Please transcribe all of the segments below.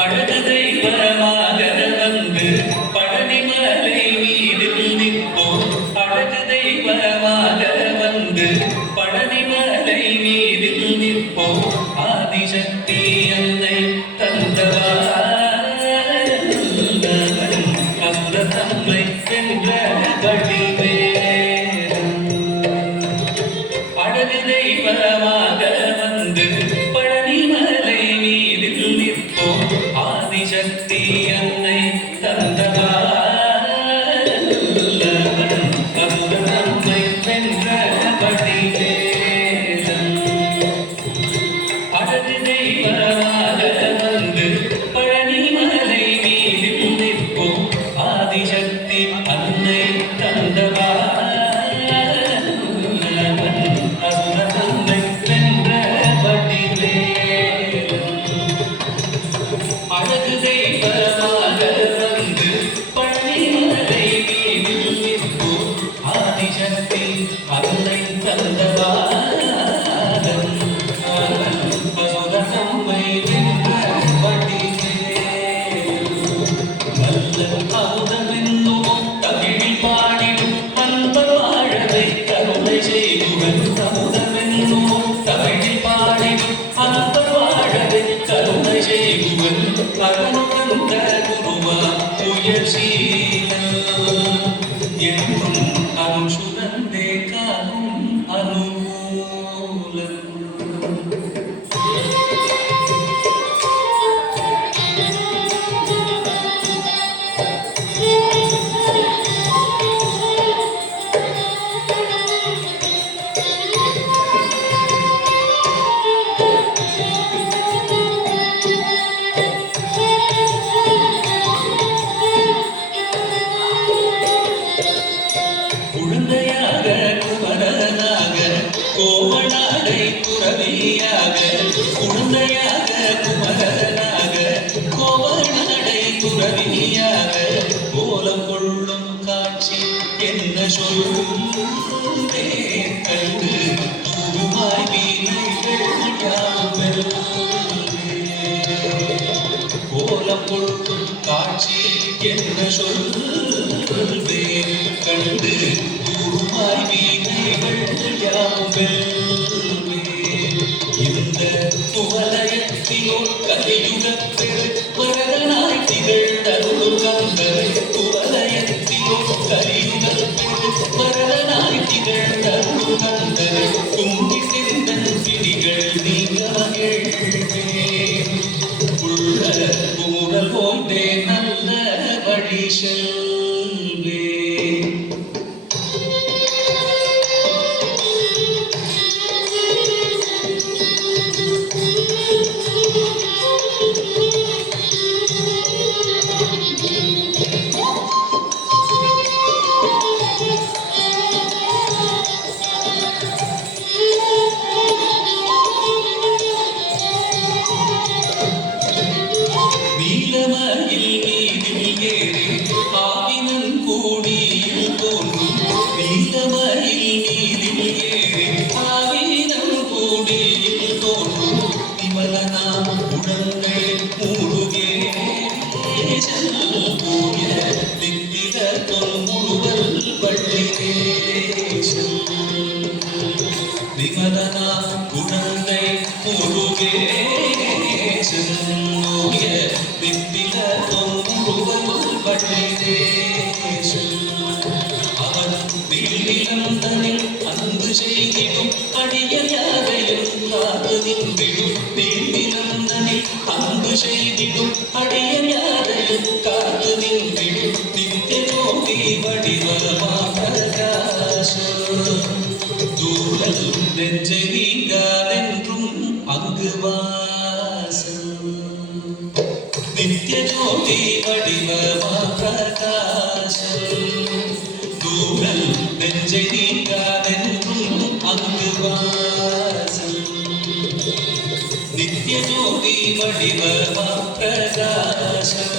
அழகு தெய்வமாக வந்து பழனிமலை மீதில் நிற்போம். அழகு தெய்வமாக வந்து பழனிமலை மீதில் நிற்போம். ஆதிசக்தி அன்னை தந்தவான் அந்த தம்மை வென்ற வடிவேலன். அழகு தெய்வமாக வந்து பழனிமலை மீதில் நிற்போம். ஆதிசக்தி அன்னை தந்தவான் அந்த தம்மை வென்ற வடிவேலன். அழகு தெய்வமாக வந்து பழனிமலை மீதில் நிற்போம். ஆதிசக்தி அன்னை தந்தவான் அந்த தம்மை வென்ற வடிவேலன். அழகு தெய்வமாக வந்து பழனிமலை மீதில் நிற்போம். ஆதிசக்தி அன்னை தந்தவான் அந்த தம்மை வென்ற வடிவேலன். வல்லல் அமுதமென்னும் தமிழில் பாடிடும் அன்பர் வாழவை கருணை செய்குவன். அமுதமென்னும் தமிழில் பாடிடும் அன்பர் வாழவை கருணை செய்குவன். அருணுகந்த குருவா உயர்சீலன் என்றும் அருள் சுரந்தே காணும் அனுகூலன். குழந்தையாக குமரனாக கோவனாடை துறவியாக. குழந்தையாக குமரனாக கோவனாடை துறவியாக. கோலம் கொள்ளும் காட்சி என்ன சொல்லுவேன் கண்டு தூவாய் வீணைகள் யாவும். கோலம் கொள்ளும் காட்சி என்ன சொல்வேன் கண்டு தூவாய் வீணைகள் யாவும். இந்த குவலயத்திலோ கலியுகப் பெரு வரதனாய் திகழ்ந்தருளும் கந்தரை. குவலயத்திலோ கலியுகப் பெரு வரதனாய் திகழ்ந்தருளும் கந்தரை. கும்பிட்டிருந்தன் பிடிகள் நீங்க மகிழ்வேன். உள்ள கூறல் போன்றே நல்ல வழி செல்வேன். நீலமயில் மீதில் ஏறி ஆவினன் கூடியில் தோன்றும். நீலமயில் மீதில் ஏறி ஆவினன் கூடியில் தோன்றும். விமலனாம் உடங்கை மூடுகே செல்பூய தித்திர தொல்முழுவல் வள்ளிகேசன். விமலனாம் உடங்கை மூடுகே செல்பூய தித்திர தொல்முழுவல் வள்ளிகேசன். அவன் நீலிலந்தனில் அன்பு செய்திடும் அடியர் யாவையும் காத்து நின்றிடும். நீலிலந்தனில் அன்பு செய்திடும் அடியர் யாவையும் காத்து நின்றிடும். நித்திய ஜோதி வடிவமா பிரகாசம். தூரல் நெஞ்சை நீங்காதென்றும் அங்கு வாசம். நித்திய ஜோதி வடிவமா பிரகாசம். தூரல் நெஞ்சை நீங்காதென்றும் அங்கு வாசம். நித்திய ஜோதி வடிவமா பிரகாசம்.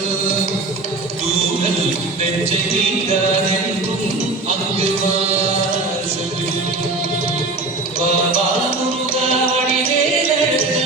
தூரல் நெஞ்சை நீங்காதென்றும் அங்கு வாசம். பாபா முருகா வடிவேலழகா.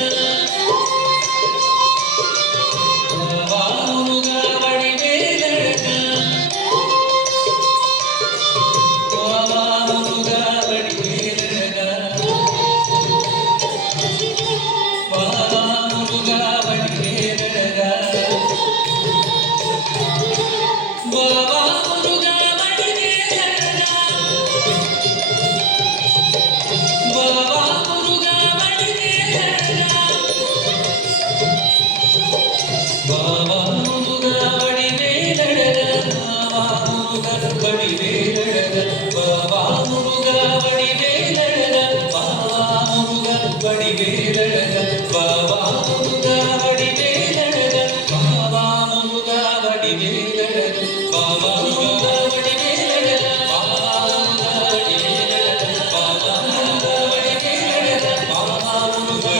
வாவா முருகா வடிவேலழக வாவா முருகா வடிவேலழக வாவா முருகா வடிவேலழக வாவா முருகா வடிவேலழக வாவா முருகா வடிவேலழக வாவா முருகா வடிவேலழக வாவா முருகா வடிவேலழக வாவா முருகா வடிவேலழக வாவா முருகா வடிவேலழக வாவா முருகா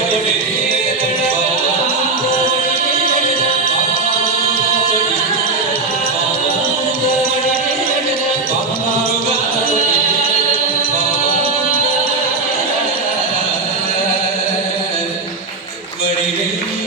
வடிவேலழக